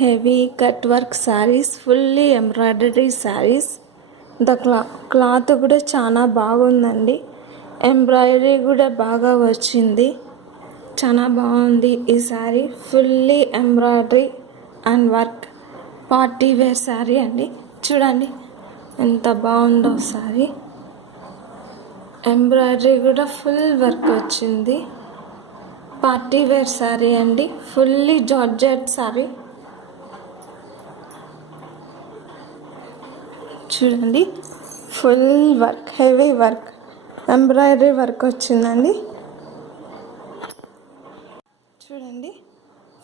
heavy cut work sarees, fully embroidery sarees. The cloth కూడా చాలా బాగుందండి. ఎంబ్రాయిడరీ కూడా బాగా వచ్చింది. చాలా బాగుంది ఈ sari. Fully embroidery and work. Party wear sari అండి. చూడండి ఎంత బాగుందో సారీ. ఎంబ్రాయిడరీ కూడా ఫుల్ వర్క్ వచ్చింది. పార్టీ వేర్ సారీ అండి. Fully georgette sari. చూడండి full work, heavy work, embroidery work వచ్చిందండి. చూడండి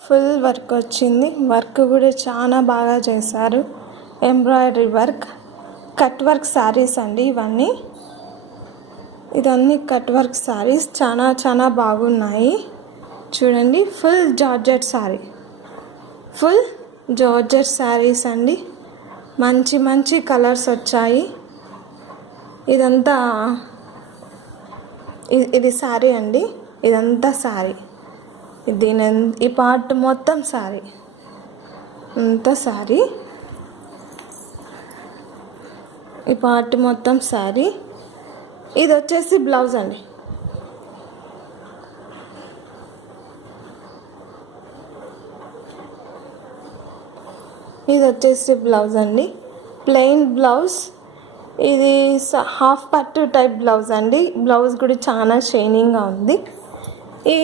ఫుల్ వర్క్ వచ్చింది. వర్క్ కూడా చాలా బాగా చేశారు. Embroidery work, cut work saris అండి ఇవన్నీ. ఇదన్నీ కట్ వర్క్ శారీస్ చాలా చాలా బాగున్నాయి. చూడండి full georgette sari, full georgette saris అండి. మంచి మంచి కలర్స్ వచ్చాయి. ఇదంతా ఇది శారీ అండి. ఇదంతా శారీ. దీని ఈ పార్ట్ మొత్తం శారీ, అంతా శారీ. ఈ పార్ట్ మొత్తం శారీ. ఇది వచ్చేసి బ్లౌజ్ అండి. ఇది వచ్చేసి బ్లౌజ్ అండి. Plain blouse. ఇది హాఫ్ పట్టు టైప్ బ్లౌజ్ అండి. బ్లౌజ్ కూడా చాలా షైనింగ్గా ఉంది. ఈ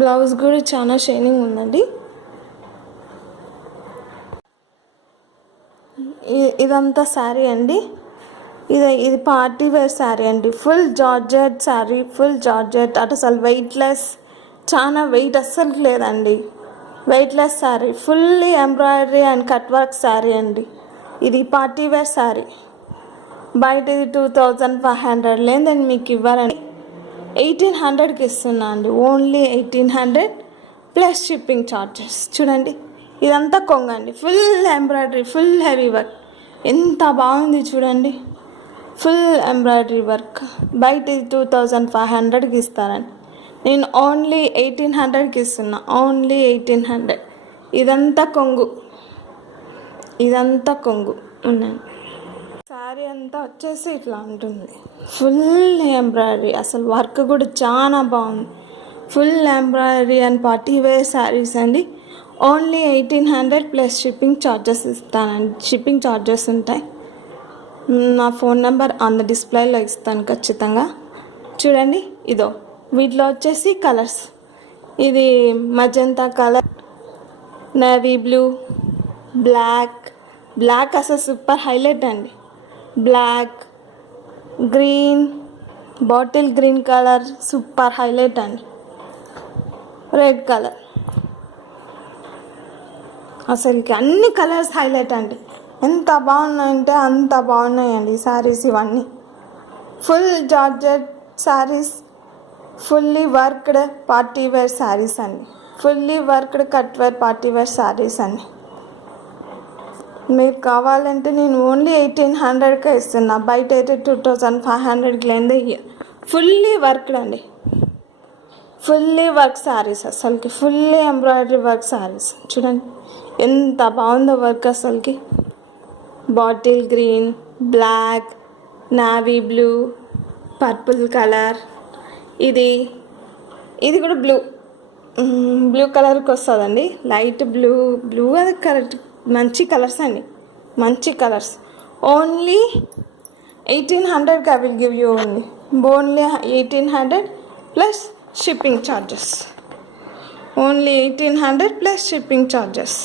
బ్లౌజ్ కూడా చాలా షైనింగ్ ఉందండి. ఇదంతా శారీ అండి. ఇది పార్టీ వేర్ శారీ అండి. Full georgette sari, full georgette. అటు అసలు వెయిట్లెస్, చాలా వెయిట్ అస్సలు లేదండి. Weightless sari, fully embroidery and cut work sari అండి. ఇది పార్టీ వేర్ శారీ. బయట ఇది 2500 లేదని మీకు ఇవ్వాలని 1800కి ఇస్తున్నా అండి. Only 1800 plus shipping charges. చూడండి ఇదంతా కొంగండి. Full embroidery, full heavy work. ఎంత బాగుంది చూడండి. Full embroidery work. బయట ఇది 2500కి ఇస్తారండి. నేను ఓన్లీ 1800కి ఇస్తున్నా. ఓన్లీ 1800. ఇదంతా కొంగు, ఇదంతా కొంగు ఉన్నాను. శారీ అంతా వచ్చేసి ఇట్లా ఉంటుంది. Full embroidery. అసలు వర్క్ కూడా చాలా బాగుంది. Full embroidery and party wear saris అండి. ఓన్లీ 1800 ప్లస్ షిప్పింగ్ ఛార్జెస్ ఇస్తానండి. షిప్పింగ్ ఛార్జెస్ ఉంటాయి. నా ఫోన్ నెంబర్ ఆన్ ద డిస్ప్లేలో ఇస్తాను ఖచ్చితంగా. చూడండి ఇదో. వీటిలో వచ్చేసి కలర్స్. ఇది magenta colour, navy blue, black. Black అసలు సూపర్ హైలైట్ అండి. Black, green, bottle green colour super highlight అండి. Red colour. అసలుకి అన్ని కలర్స్ హైలైట్ అండి. ఎంత బాగున్నాయంటే అంత బాగున్నాయండి శారీస్ ఇవన్నీ. Full georgette saris, fully worked party wear saris అండి. Fully worked cut wear party wear saris అండి. మీరు కావాలంటే నేను ఓన్లీ 1800కే ఇస్తున్నా. బయట అయితే 2500కి లేదే. ఫుల్లీ వర్క్డ్ అండి. Fully work saris. అసలుకి ఫుల్లీ ఎంబ్రాయిడరీ వర్క్ శారీస్. చూడండి ఎంత బాగుందో వర్క్ అసలుకి. Bottle green, black, navy blue, purple colour. ఇది కూడా బ్లూ కలర్కి వస్తుందండి. లైట్ బ్లూ అది కరెక్ట్. మంచి కలర్స్ అండి, మంచి కలర్స్. ఓన్లీ 1800కి I will give you only 1800 plus shipping charges. Only 1800 plus shipping charges.